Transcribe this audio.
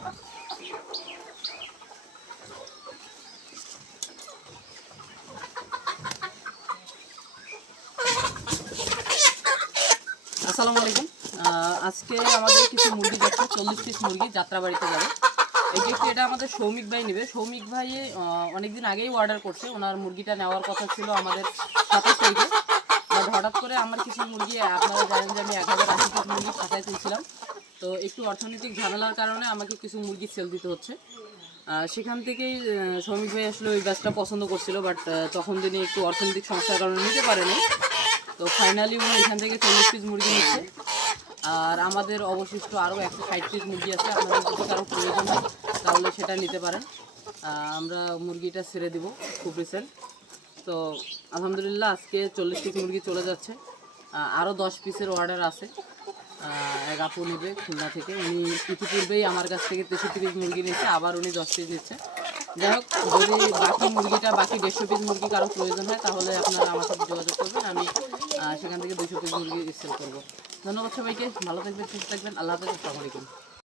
আসসালামু আলাইকুম। আজকে আমাদের কিছু মুরগি যাচ্ছে, 40 পিস মুরগি যাত্রাবাড়িতে যাবে। এটা আমাদের সৌমিক ভাই নেবে। সৌমিক ভাই অনেকদিন আগেই অর্ডার করছে, ওনার মুরগিটা নেওয়ার কথা ছিল আমাদের 27 তারিখে। বাট হঠাৎ করে আমার কিছু মুরগি, আপনারা জানেন যে আমি 1080 পিস মুরগি খাতায় তুলছিলাম, তো একটু অর্থনৈতিক ঝামেলার কারণে আমাকে কিছু মুরগি সেল দিতে হচ্ছে। সেখান থেকেই সৌমিক ভাই আসলে ওই ব্যাচটা পছন্দ করছিল, বাট তখন তিনি একটু অর্থনৈতিক সমস্যার কারণে নিতে পারেনি। তো ফাইনালি উনি এখান থেকে 40 পিস মুরগি নিচ্ছে। আর আমাদের অবশিষ্ট আরও 160 পিস মুরগি আছে। আপনাদের যদি কারো প্রয়োজন হয় তাহলে সেটা নিতে পারেন। আমরা মুরগিটা ছেড়ে দিব খুব রিসেন্ট। তো আলহামদুলিল্লাহ আজকে 40 পিস মুরগি চলে যাচ্ছে। আরও 10 পিসের অর্ডার আছে। এক আপু নেবে খুলনা থেকে, উনি ইতিপূর্বেই আমার কাছ থেকে 63 পিস মুরগি নিচ্ছে, আবার উনি 10 পিস নিচ্ছে। যাই হোক, যদি বাকি 150 পিস মুরগি কারো প্রয়োজন হয় তাহলে আপনারা আমার সাথে যোগাযোগ করবেন, আমি সেখান থেকে 200 পিস মুরগি সেল করবো। ধন্যবাদ সবাইকে, ভালো থাকবেন, সুস্থ থাকবেন, আল্লাহ হাফেজ, আসসালামু আলাইকুম।